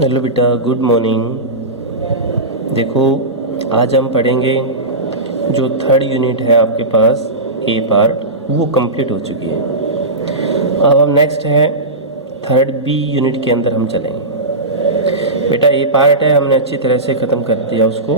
Hello बेटा, good morning. देखो, आज हम पढ़ेंगे जो थर्ड यूनिट है आपके पास ए पार्ट, वो कंप्लीट हो चुकी है। अब हम नेक्स्ट है थर्ड बी यूनिट के अंदर हम चलेंगे। बेटा ए पार्ट है, हमने अच्छी तरह से ख़त्म कर दिया उसको।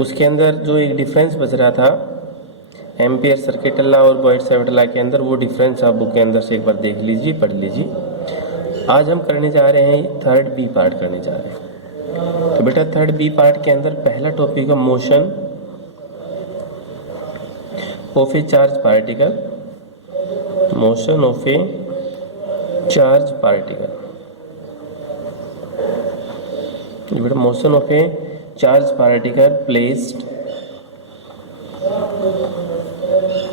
उसके अंदर जो एक डिफरेंस बच रहा था एम्पियर सर्किट लॉ और बॉयड-सैवर्ट लॉ के अंदर, वो डिफरेंस आप बुक के अंदर से एक बार देख लीजिए, पढ़ लीजिए। आज हम करने जा रहे हैं थर्ड बी पार्ट करने जा रहे हैं। तो बेटा थर्ड बी पार्ट के अंदर पहला टॉपिक है motion of a charge particle. Motion of a charge particle. बेटा motion of a charge particle placed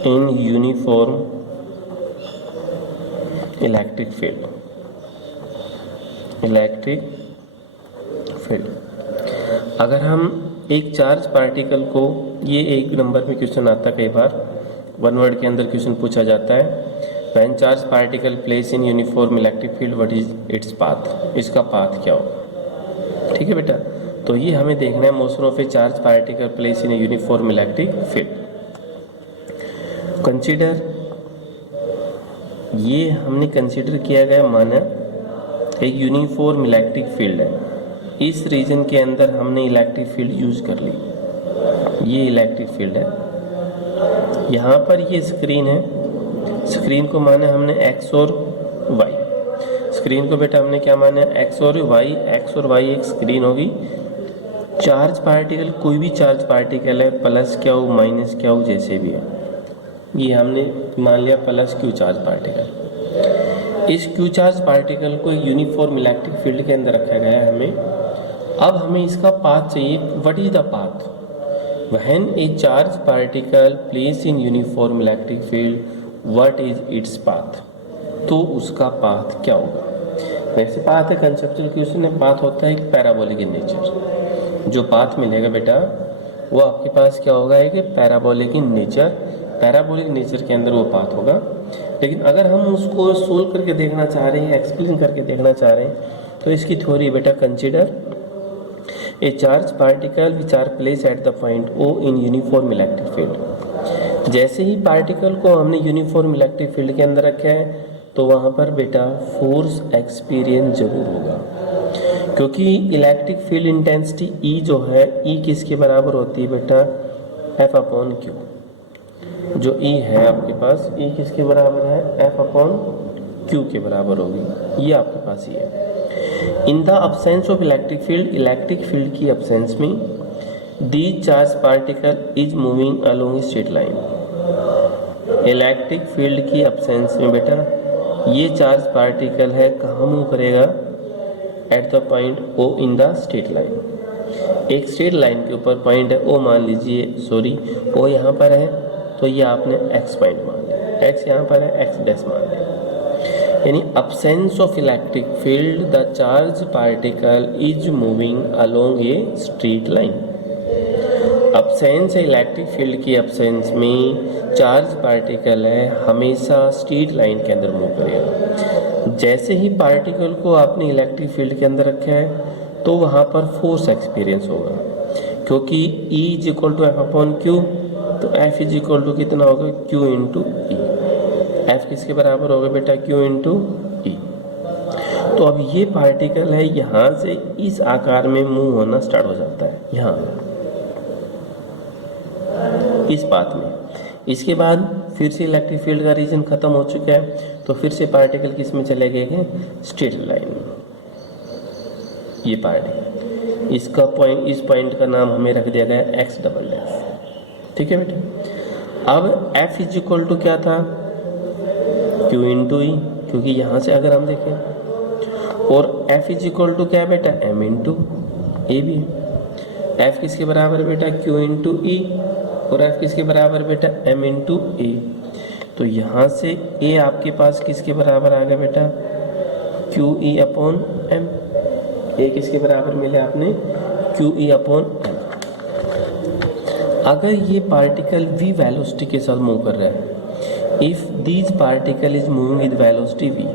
in uniform electric field. Electric field, अगर हम एक चार्ज पार्टिकल को, ये एक नंबर में क्वेश्चन आता है, कई बार वन वर्ड के अंदर क्वेश्चन पूछा जाता है, when charge particle place in uniform electric field what is its path, इसका पाथ क्या होगा। ठीक है बेटा, तो ये हमें देखना है motion of a charge particle place in uniform electric field. Consider, ये हमने कंसीडर किया गया, माना एक यूनिफॉर्म इलेक्ट्रिक फील्ड है, इस रीजन के अंदर हमने इलेक्ट्रिक फील्ड यूज कर ली। ये इलेक्ट्रिक फील्ड है, यहाँ पर ये स्क्रीन है, स्क्रीन को माना हमने एक्स और वाई। स्क्रीन को बेटा हमने क्या माना, एक्स और वाई। एक्स और वाई एक स्क्रीन होगी। चार्ज पार्टिकल, कोई भी चार्ज पार्टिकल है, प्लस क्या हो माइनस क्या हो जैसे भी है, ये हमने मान लिया प्लस क्यू चार्ज पार्टिकल। इस क्यू चार्ज पार्टिकल को यूनिफॉर्म इलेक्ट्रिक फील्ड के अंदर रखा गया है हमें। अब हमें इसका पाथ चाहिए, what is the path when A charge particle place in uniform electric field, what is its path. तो उसका पाथ क्या होगा। वैसे पाथ है, कंसेप्चुअल क्वेश्चन है, पाथ होता है एक पैराबोलिक इन नेचर। जो पाथ मिलेगा बेटा वो आपके पास क्या होगा, एक parabolic in nature. Parabolic nature के अंदर वो पाथ होगा। लेकिन अगर हम उसको सोल्व करके देखना चाह रहे हैं, एक्सप्लेन करके देखना चाह रहे हैं, तो इसकी थ्योरी बेटा, consider a charge particle which are place at the point O in uniform electric field. जैसे ही पार्टिकल को हमने यूनिफॉर्म इलेक्ट्रिक फील्ड के अंदर रखा है, तो वहाँ पर बेटा फोर्स एक्सपीरियंस जरूर होगा, क्योंकि इलेक्ट्रिक फील्ड इंटेंसिटी ई जो है, ई किसके बराबर होती है बेटा, एफ अपॉन क्यू। जो ई है आपके पास, ई किसके बराबर है, एफ अपॉन क्यू के बराबर होगी। ये आपके पास ही है। In the absence of electric field, electric field की अब्सेंस में, the charge particle is moving along straight line. Electric field की अब्सेंस में बेटा ये चार्ज पार्टिकल है, कहाँ मूव करेगा, at the point O in the straight line. एक स्ट्रेट लाइन के ऊपर पॉइंट है ओ, मान लीजिए, सॉरी ओ यहाँ पर है, तो ये आपने एक्स पॉइंट मान लिया, एक्स यहाँ पर है, एक्स डैश मान लिया। यानी absence of electric field, the charge particle is moving along a straight line. Absence है इलेक्ट्रिक फील्ड की अब्सेंस में, चार्ज पार्टिकल है, हमेशा स्ट्रेट लाइन के अंदर मूव करेगा। जैसे ही पार्टिकल को आपने इलेक्ट्रिक फील्ड के अंदर रखा है, तो वहाँ पर फोर्स एक्सपीरियंस होगा, क्योंकि E is equal to F upon Q, तो F इज इक्वल टू कितना होगा, Q इंटू ई। F किसके बराबर होगा बेटा, Q इंटू ई। तो अब ये पार्टिकल है, यहाँ से इस आकार में मूव होना स्टार्ट हो जाता है, यहाँ इस पाथ में। इसके बाद फिर से इलेक्ट्रिक फील्ड का रीजन खत्म हो चुका है, तो फिर से पार्टिकल किस में चले गए, स्ट्रेट लाइन में। ये पार्टिकल, इसका पॉइंट, इस पॉइंट का नाम हमें रख दिया गया एक्स डबल डैश। ठीक है बेटा। अब F इज इक्वल टू क्या था, Q इंटू ई, क्योंकि यहाँ से अगर हम देखें, और F इज इक्वल टू क्या बेटा, M इंटू ए भी है। F किसके बराबर बेटा, Q इंटू ई, और F किसके बराबर बेटा, M इंटू ए। तो यहाँ से A आपके पास किसके बराबर आ गया बेटा, Q E upon M। A किसके बराबर मिले आपने, Q ई अपॉन M। अगर ये पार्टिकल v वेलोसिटी के साथ मूव कर रहा है, if this particle is moving with velocity v,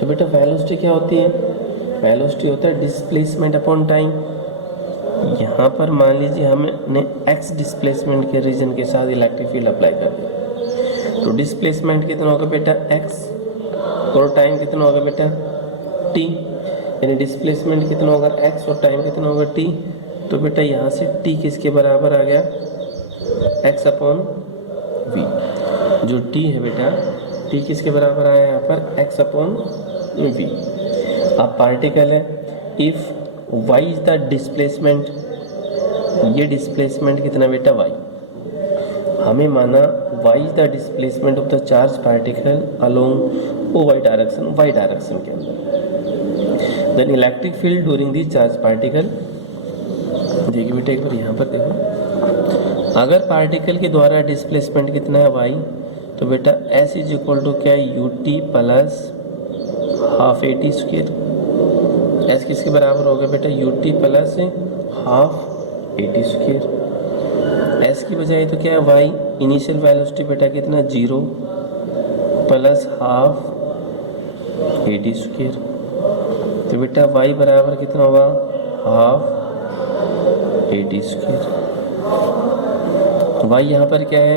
तो बेटा वेलोसिटी क्या होती है, वेलोसिटी होता है डिस्प्लेसमेंट अपॉन टाइम। यहाँ पर मान लीजिए हमने एक्स डिस्प्लेसमेंट के रीजन के साथ इलेक्ट्रिक फील्ड अप्लाई कर दिया, तो डिस्प्लेसमेंट कितना होगा बेटा एक्स, और टाइम कितना होगा बेटा टी, यानी डिस्प्लेसमेंट कितना होगा एक्स और टाइम कितना होगा टी। तो बेटा यहाँ से टी किसके बराबर आ गया, एक्स अपॉन वी। जो टी है बेटा, टी किसके बराबर आया यहाँ पर, एक्स अपॉन वी। अब पार्टिकल है, if y is the displacement, ये डिस्प्लेसमेंट कितना बेटा वाई, हमें माना y is the displacement of the charge particle along O y direction के अंदर, then electric field during the charge particle. देखिए बेटा एक बार यहाँ पर देखो, अगर पार्टिकल के द्वारा डिस्प्लेसमेंट कितना है वाई, तो बेटा एस इज इक्वल टू क्या है, U T plus half a t square. S किसके बराबर हो गया बेटा, U T plus half a t square. S की बजाय तो क्या है वाई, इनिशियल वेलोसिटी बेटा कितना 0 plus half a t square. तो बेटा वाई बराबर कितना होगा, half a t square. Y यहाँ पर क्या है,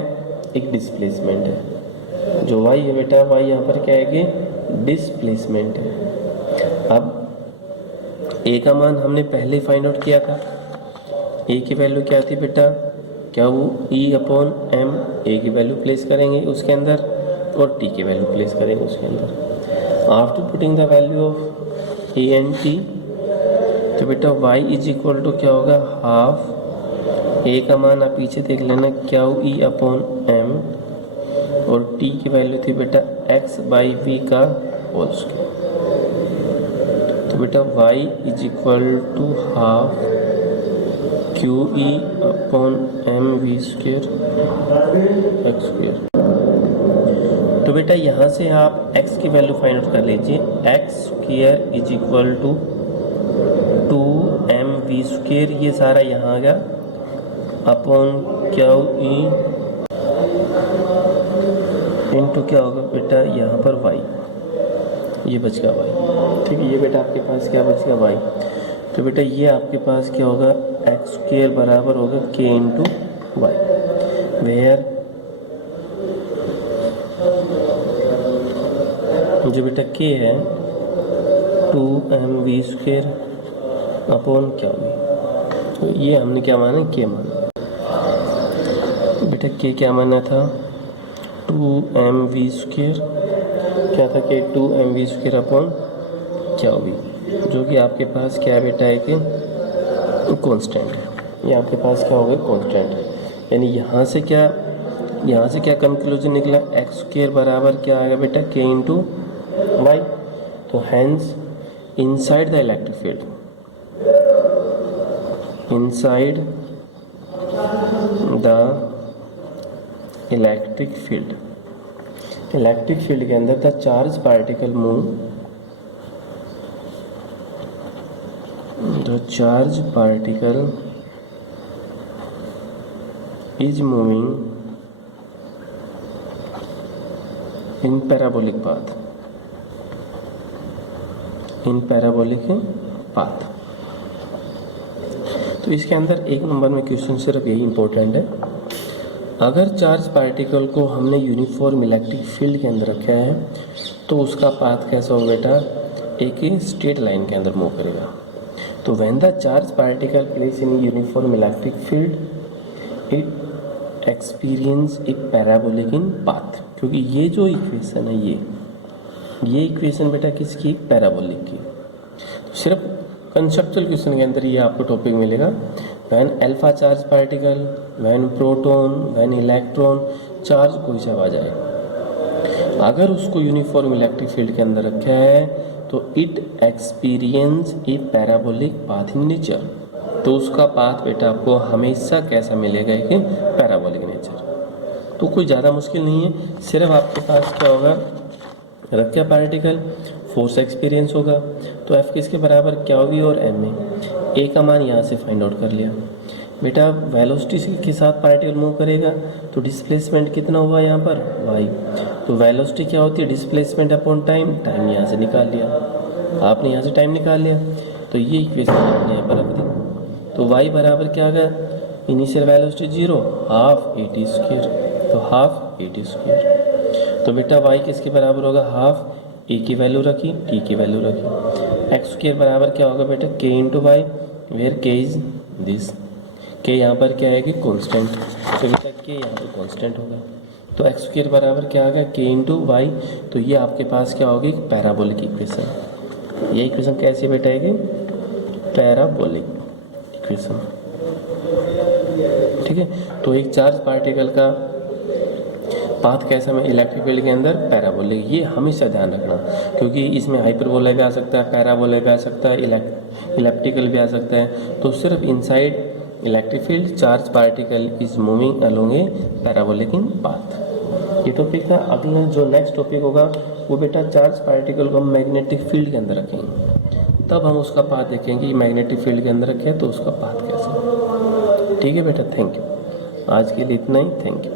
एक डिस्प्लेसमेंट है। जो वाई है बेटा, वाई यहाँ पर क्या है कि डिस्प्लेसमेंट है। अब ए का मान हमने पहले फाइंड आउट किया था, ए की वैल्यू क्या थी बेटा, क्या वो ई अपॉन एम, ए की वैल्यू प्लेस करेंगे उसके अंदर और टी की वैल्यू प्लेस करेंगे उसके अंदर। After putting the value of A and T, तो बेटा y इज इक्वल टू क्या होगा, हाफ ए का मान आप पीछे देख लेना, क्या ई अपॉन एम, और t की वैल्यू थी बेटा x बाई वी का होल स्क्वायर। तो बेटा y is equal to half q E upon m v square x square. तो बेटा यहाँ से आप x की वैल्यू फाइंड आउट कर लीजिए, x square is equal to 2mv square, ये सारा यहाँ आ गया, अपॉन क्या ई इंटू क्या होगा बेटा यहाँ पर y, ये बच गया y। ठीक है, ये बेटा आपके पास क्या बच गया y। तो बेटा ये आपके पास क्या होगा, एक्स स्क्वायर बराबर होगा k इंटू वाई, वेयर जो बेटा k है 2mv स्क्वायर अपॉन क्या होगी, तो ये हमने क्या माना, के माना बेटा, के क्या माना था 2mv स्क्वायर, क्या था कि 2mv स्क्वायर अपॉन क्या होगी, जो कि आपके पास क्या बेटा है कि कांस्टेंट है, ये आपके पास क्या होगा कांस्टेंट है। यानी यहाँ से क्या कंक्लूजन निकला, एक्स स्क्वायर बराबर क्या आ गया बेटा, के इंटू वाई। तो hence inside the electric field, inside the electric field, electric field के अंदर the charge particle move, the charge particle is moving in parabolic path, in parabolic path. तो इसके अंदर एक नंबर में क्वेश्चन सिर्फ यही इंपॉर्टेंट है, अगर चार्ज पार्टिकल को हमने यूनिफॉर्म इलेक्ट्रिक फील्ड के अंदर रखा है तो उसका पाथ कैसा होगा बेटा, एक स्ट्रेट लाइन के अंदर मूव करेगा। तो when the charge particle place in uniform electric field it experience A parabolic in path, क्योंकि ये जो इक्वेशन है ये इक्वेशन बेटा किसकी, पैराबोलिक की। तो सिर्फ कंसेप्चुअल क्वेश्चन के अंदर ये आपको टॉपिक मिलेगा, when alpha charge particle, when proton, when electron charge कोई सा आ जाए, अगर उसको यूनिफॉर्म इलेक्ट्रिक फील्ड के अंदर रखा है तो it experience A parabolic path in nature, तो उसका पाथ बेटा आपको हमेशा कैसा मिलेगा कि पैराबोलिक नेचर। तो कोई ज़्यादा मुश्किल नहीं है, सिर्फ आपके पास क्या होगा, रखा पार्टिकल, फोर्स एक्सपीरियंस होगा, तो एफ किसके बराबर क्या होगी और एम में, ए का मान यहाँ से फाइंड आउट कर लिया बेटा। वेलोसिटी के साथ पार्टिकल मूव करेगा तो डिस्प्लेसमेंट कितना हुआ यहाँ पर वाई, तो वेलोसिटी क्या होती है, डिस्प्लेसमेंट अपॉन टाइम, टाइम यहाँ से निकाल लिया। आपने यहाँ से टाइम निकाल लिया, तो ये इक्वेशन आपने यहाँ पर रख दी। तो y बराबर क्या आ गया, initial velocity 0, half AT square, तो हाफ AT स्क्वायर। तो बेटा y किसके बराबर होगा, हाफ a की वैल्यू रखी, t की वैल्यू रखी। एक्स स्क्वायर बराबर क्या होगा बेटा, k into y, where k is this, k यहाँ पर क्या आएगी, कॉन्स्टेंट। तो बेटा k यहाँ पर कॉन्स्टेंट होगा। तो एक्स स्क्वायर बराबर क्या आ गया, k इंटू वाई। तो ये आपके पास क्या होगी, पैराबोलिक इक्वेशन। ये इक्वेशन कैसी बेटा आएगी, पैराबोलिक इक्वेशन। ठीक है, तो एक चार्ज पार्टिकल का पाथ कैसा में इलेक्ट्रिक फील्ड के अंदर, पैराबोलिक। ये हमेशा ध्यान रखना, क्योंकि इसमें हाइपरबोला भी आ सकता है, पैराबोला भी आ सकता है, इलेप्टिकल भी आ सकता है। तो सिर्फ inside electric field charge particle is moving along A parabolic in path. ये टॉपिक था। अगला जो नेक्स्ट टॉपिक होगा वो बेटा चार्ज पार्टिकल को हम मैग्नेटिक फील्ड के अंदर रखेंगे, तब हम उसका पाथ देखेंगे कि मैग्नेटिक फील्ड के अंदर रखें तो उसका पाथ कैसा। ठीक है बेटा, थैंक यू। आज के लिए इतना ही, थैंक यू।